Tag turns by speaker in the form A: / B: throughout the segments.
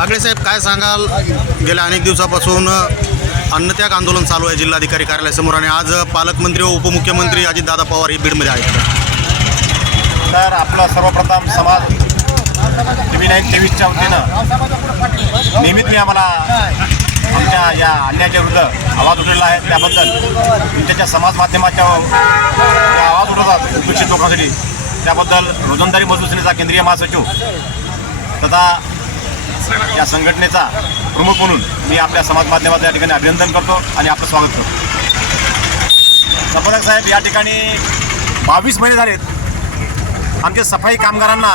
A: आगळे साहेब काय सांगाल? गेल्या अनेक दिवसापासून अन्नत्याग आंदोलन चालू आहे जिल्हाधिकारी कार्यालयासमोर आणि आज पालकमंत्री व उपमुख्यमंत्री अजितदादा पवार हे बीडमध्ये आहेत.
B: तर आपलं सर्वप्रथम समाज विनायक नाईन तेवीसच्या वतीनं नेहमीच मी आम्हाला आमच्या या अन्यायाच्या विरुद्ध आवाज उठलेला आहे. त्याबद्दल त्याच्या समाज माध्यमाच्या आवाज उठवतात उपेक्षित लोकांसाठी. त्याबद्दल रोजंदारी मजूर केंद्रीय महासचिव तथा या संघटनेचा प्रमुख म्हणून मी आपल्या समाज माध्यमाचं या ठिकाणी अभिनंदन करतो आणि आपलं स्वागत करतो. संपादक साहेब या ठिकाणी बावीस महिने झालेत. आमच्या सफाई कामगारांना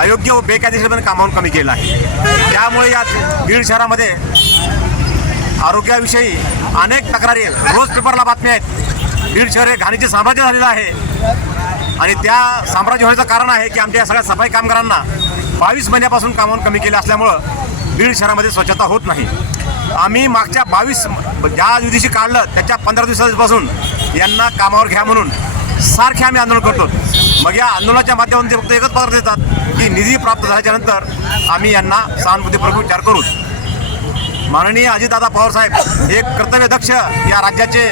B: अयोग्य व बेकायदेशीरपणे कामावून कमी केलं आहे. त्यामुळे या बीड शहरामध्ये आरोग्याविषयी अनेक तक्रारी रोज पेपरला बातम्या आहेत. बीड शहर हे घाणीचे साम्राज्य झालेलं आहे. आणि त्या साम्राज्य होण्याचं कारण आहे की आमच्या या सगळ्या सफाई कामगारांना बावीस महिन्यापासून कामावून कमी केले असल्यामुळं बीड शहरामध्ये स्वच्छता होत नाही. आम्ही मागच्या बावीस ज्या दिवशी काढलं त्याच्या पंधरा दिवसापासून यांना कामावर घ्या म्हणून सारखे आम्ही आंदोलन करतो. मग या आंदोलनाच्या माध्यमातून ते फक्त एकच पत्र देतात की निधी प्राप्त झाल्याच्यानंतर आम्ही यांना सहानुभूतीपूर्वक विचार करू. माननीय अजितदादा पवार साहेब हे कर्तव्यदक्ष या राज्याचे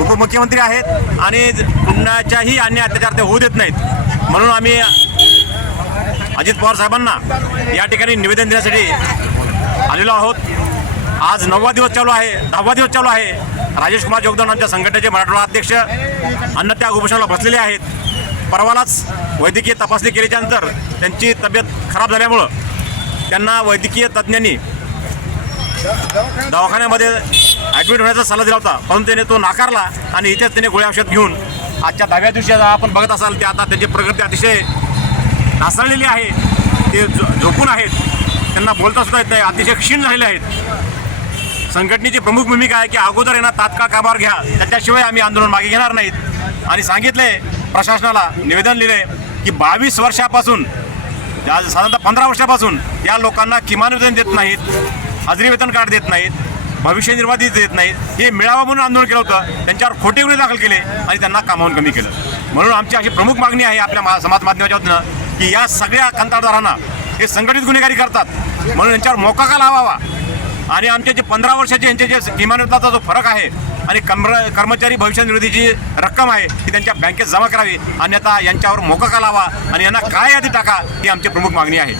B: उपमुख्यमंत्री आहेत आणि कुणाच्याही अन्य अत्याचार ते होऊ देत नाहीत. म्हणून आम्ही अजित पवार साहेबांना या ठिकाणी निवेदन देण्यासाठी आलेलो आहोत. आज नववा दिवस चालू आहे दहावा दिवस चालू आहे. राजेश कुमार जोगदान आमच्या संघटनेचे मराठवाडा अध्यक्ष अन्नत्याग उपोषणाला बसलेले आहेत. परवालाच वैद्यकीय तपासणी केल्याच्यानंतर त्यांची तब्येत खराब झाल्यामुळं त्यांना वैद्यकीय तज्ज्ञांनी दवाखान्यामध्ये ॲडमिट होण्याचा सल्ला दिला होता. परंतु त्याने तो नाकारला आणि इथेच त्याने गोळ्या औषध घेऊन आजच्या दहाव्या दिवशी आपण बघत असाल ते आता त्यांची प्रगती अतिशय नासळलेली आहे. ते झो- झोपून आहेत. त्यांना बोलता सुद्धा येत नाही. अतिशय क्षीण झालेले आहेत. संघटनेची प्रमुख भूमिका आहे की अगोदर यांना तात्काळ कामावर घ्या. त्याच्याशिवाय आम्ही आंदोलन मागे घेणार नाहीत. आणि सांगितले प्रशासनाला निवेदन लिहिले की बावीस वर्षापासून या साधारणतः पंधरा वर्षापासून या लोकांना किमान वेतन देत नाहीत हजरी वेतन कार्ड देत नाहीत. भविष्य निर्वाह देत नाहीत हे मिळावं म्हणून आंदोलन केलं होतं. त्यांच्यावर खोटे गुन्हे दाखल केले आणि त्यांना कामावून कमी केलं. म्हणून आमची अशी प्रमुख मागणी आहे आपल्या मा- समाज माध्यमाच्या वतीनं की या सगळ्या कंत्राटदारांना हे संघटित गुन्हेगारी करतात. म्हणून यांच्यावर मोका का लावावा? आणि आमचे जे पंधरा वर्षाचे यांचे जे किमानताचा जो फरक आहे आणि कमर कर्मचारी भविष्य निधीची रक्कम आहे ती त्यांच्या बँकेत जमा करावी. अन्यथा यांच्यावर मोकाका लावा? आणि यांना काय यादी टाका? ही आमची प्रमुख मागणी आहे.